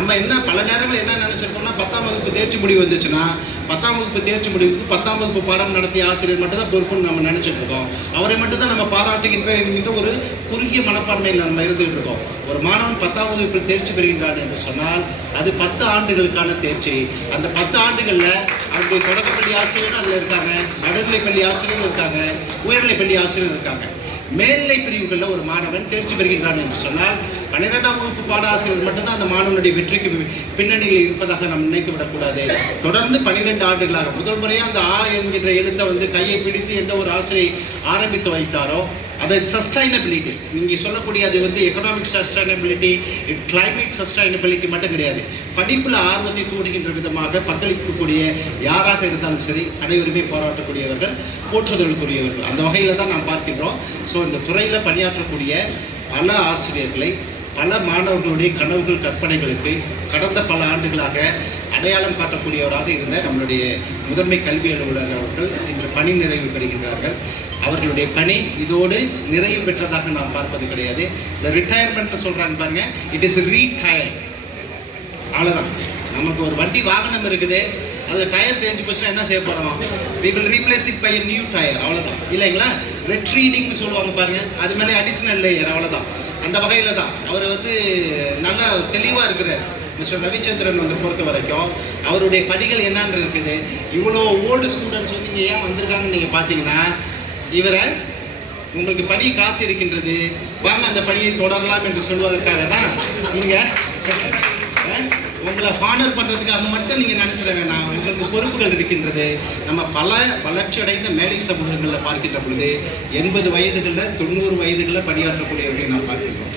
நம்ம என்ன பல நேரங்கள் என்ன நினைச்சிருக்கோம்னா பத்தாம் வகுப்பு தேர்ச்சி முடிவு வந்துச்சுன்னா பத்தாம் வகுப்பு தேர்ச்சி முடிவுக்கு பத்தாம் வகுப்பு பாடம் நடத்திய ஆசிரியர் மட்டும் தான் பொறுப்புன்னு நம்ம நினைச்சிட்டு இருக்கோம். அவரை மட்டும் தான் நம்ம பாராட்டுகின்ற என்கின்ற ஒரு குறுகிய மனப்பான்மையில் நம்ம இருந்துகிட்டு இருக்கோம். ஒரு மாணவன் பத்தாம் வகுப்பில் தேர்ச்சி பெறுகின்றான் என்று சொன்னால் அது பத்து ஆண்டுகளுக்கான தேர்ச்சி. அந்த பத்து ஆண்டுகளில் அவருடைய தொடக்கப்பள்ளி ஆசிரியரும் அதில் இருக்காங்க நடுநிலைப்பள்ளி ஆசிரியரும் இருக்காங்க உயர்நிலைப்பள்ளி ஆசிரியரும் இருக்காங்க. மேல்நிலை பிரிவுகளில் ஒரு மாணவன் தேர்ச்சி பெறுகின்றான் என்று சொன்னால் பன்னிரெண்டாம் வகுப்பு பாடாசிரியர் மட்டும்தான் அந்த மாணவனுடைய வெற்றிக்கு பின்னணியில் இருப்பதாக நாம் நினைத்து விடக்கூடாது. தொடர்ந்து பன்னிரெண்டு ஆண்டுகளாக முதல் முறையாக அந்த ஆ என்கின்ற எழுத்தை வந்து கையை பிடித்து எந்த ஒரு ஆசிரியை ஆரம்பித்து வைத்தாரோ அது சஸ்டைனபிலிட்டி நீங்கள் சொல்லக்கூடிய அது வந்து எக்கனாமிக் சஸ்டைனபிலிட்டி கிளைமேட் சஸ்டைனபிலிட்டி மட்டும் கிடையாது. படிப்பில் ஆர்வத்தை தூண்டுகின்ற விதமாக பங்களிக்கக்கூடிய யாராக இருந்தாலும் சரி அனைவருமே போராட்டக்கூடியவர்கள் போற்றுதலுக்குரியவர்கள். அந்த வகையில் தான் நாம் பார்க்கின்றோம். ஸோ இந்த துறையில் பணியாற்றக்கூடிய பல ஆசிரியர்களை பல மாணவர்களுடைய கனவுகள் கற்பனைகளுக்கு கடந்த பல ஆண்டுகளாக அடையாளம் காட்டக்கூடியவராக இருந்த நம்மளுடைய முதன்மை கல்வி அலுவலர் அவர்கள் இன்று பணி நிறைவு பெறுகின்றார்கள். அவர்களுடைய பணி இதோடு நிறைவு பெற்றதாக நாம் பார்ப்பது கிடையாது. இந்த ரிட்டையர்மெண்ட் சொல்றாங்க பாருங்க. இட் இஸ் ரீடையர் அவ்வளவுதான். நமக்கு ஒரு வண்டி வாகனம் இருக்குது. அதுல டயர் தெரிஞ்சு போச்சுன்னா என்ன செய்ய போறோம்? We will replace it by new tyre அவ்வளவுதான். இல்லைங்களா? ரெட்ரீடிங்னு சொல்லுவாங்க பாருங்க. அது மேலே அடிஷனல் லேயர் அவ்வளவுதான். அந்த வகையில தான். அவர் வந்து நல்லா தெளிவா இருக்கிறார். மிஸ்டர் ரவிச்சந்திரன் வந்து பொறுத்த வரைக்கும் அவருடைய பணிகள் என்னன்னு இருக்குது. இவ்வளோ ஓல்டு ஸ்டூடெண்ட்ஸ் வந்து இங்கே ஏன் வந்திருக்காங்கன்னு நீங்கள் பார்த்தீங்கன்னா இவரை உங்களுக்கு பணி காத்திருக்கின்றது. வாங்க அந்த பணியை தொடரலாம் என்று சொல்வதற்காக தான் நீங்க உங்களை ஹானர் பண்றதுக்காக மட்டும் நீங்க நினைச்சிட வேணாம். உங்களுக்கு பொறுப்புகள் இருக்கின்றது. நம்ம பல வளர்ச்சியடைந்த மேலை சமூகங்களில் பார்க்கின்ற பொழுது எண்பது வயதுகளில் தொண்ணூறு வயதுகளில் பணியாற்றக்கூடியவர்களை நாம் பார்க்கின்றோம்.